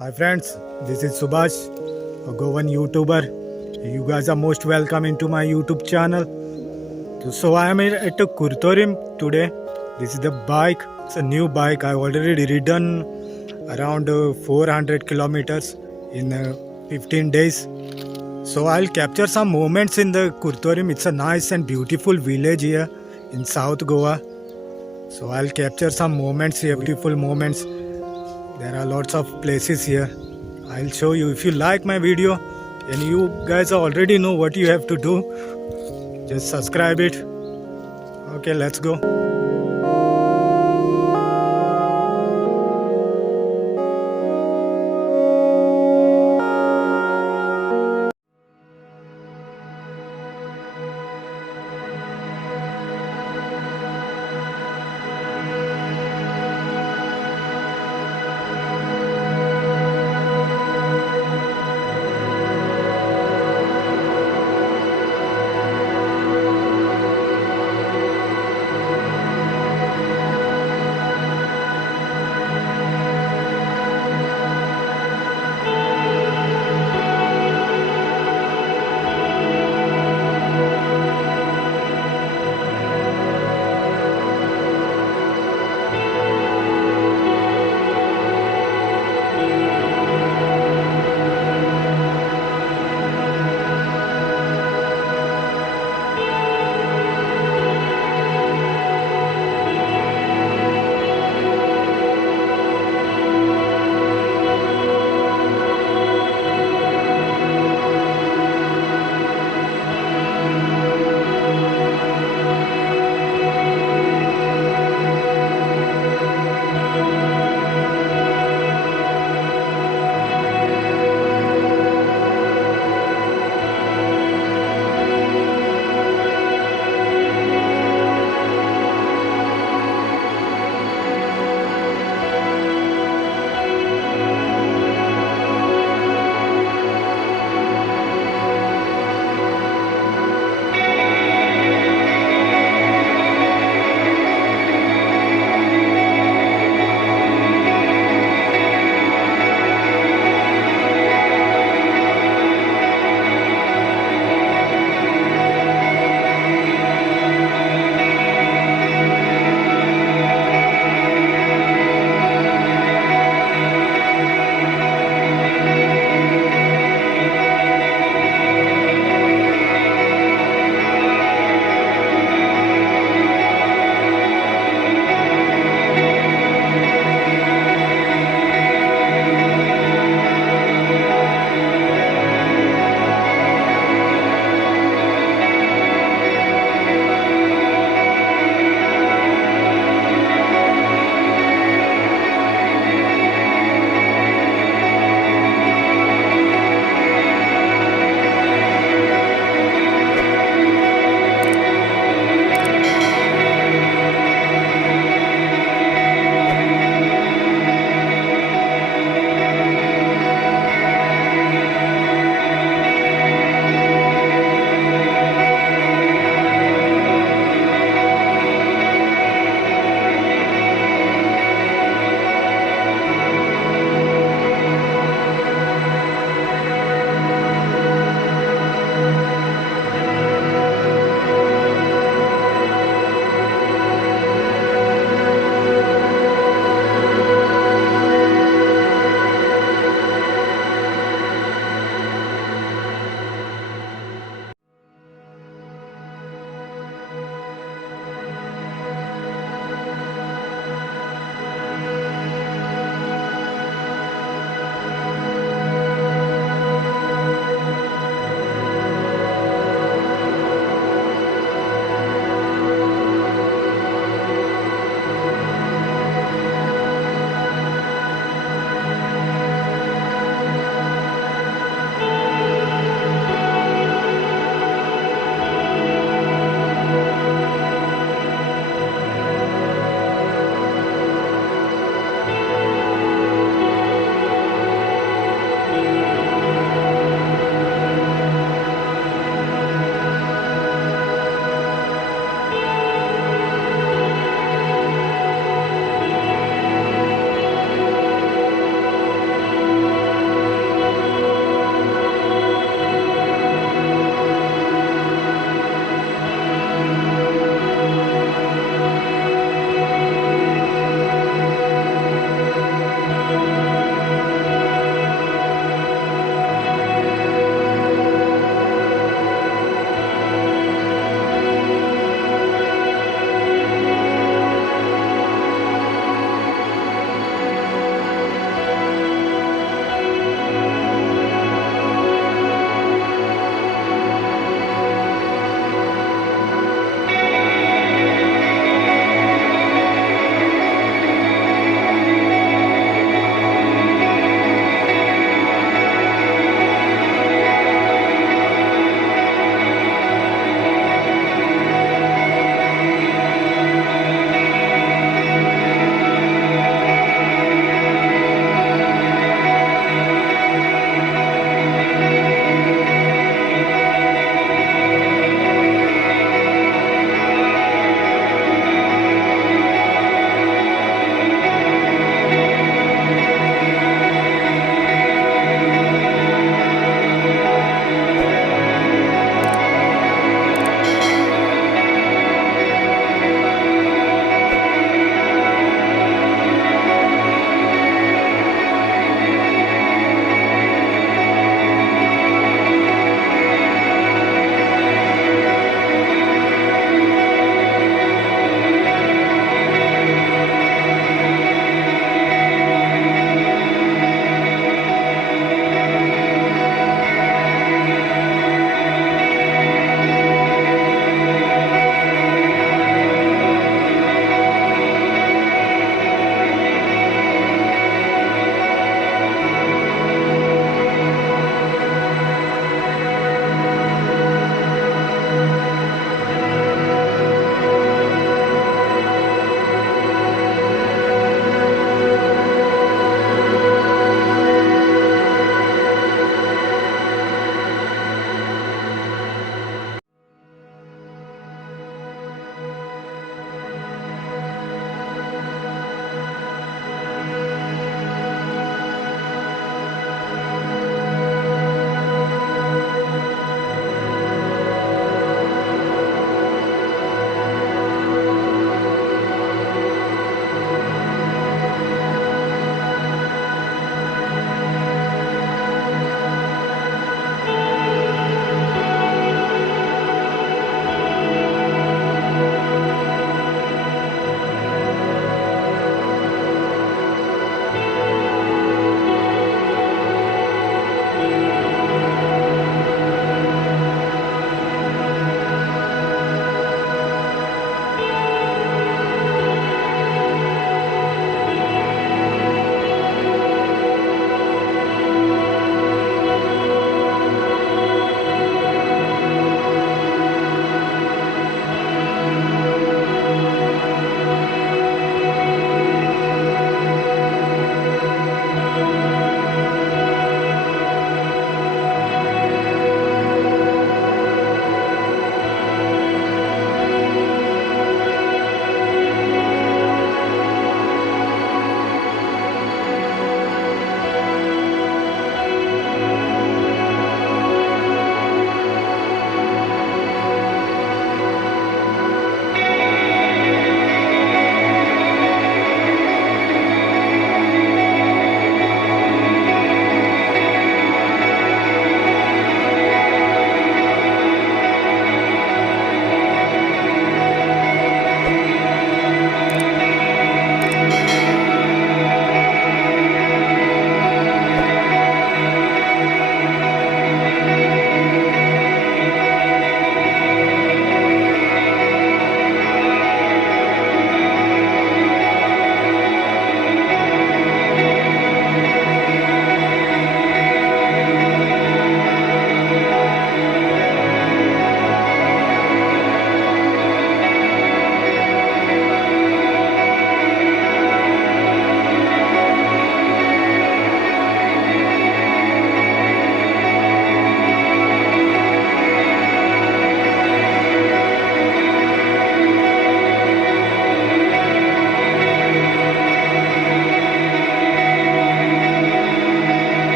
Hi friends, this is Subhash, a Goan YouTuber. You guys are most welcome into my YouTube channel. So I am at Kurtorim today. This is the bike. It's a new bike. I already ridden around 400 kilometers in 15 days. So I'll capture some moments in the Kurtorim. It's a nice and beautiful village here in South Goa. So I'll capture some moments here, beautiful moments. There are lots of places here. I'll show you. If you like my video and you guys already know what you have to do, just subscribe it. Okay, let's go.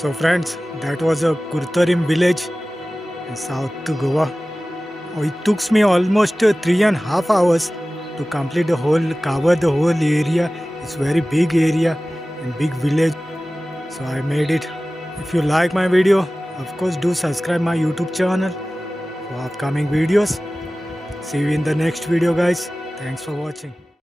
So friends, that was a Kurtarim village in South Goa. It took me almost 3.5 hours to complete cover the whole area. It's very big area and big village. So I made it. If you like my video, of course do subscribe my YouTube channel for upcoming videos. See you in the next video guys. Thanks for watching.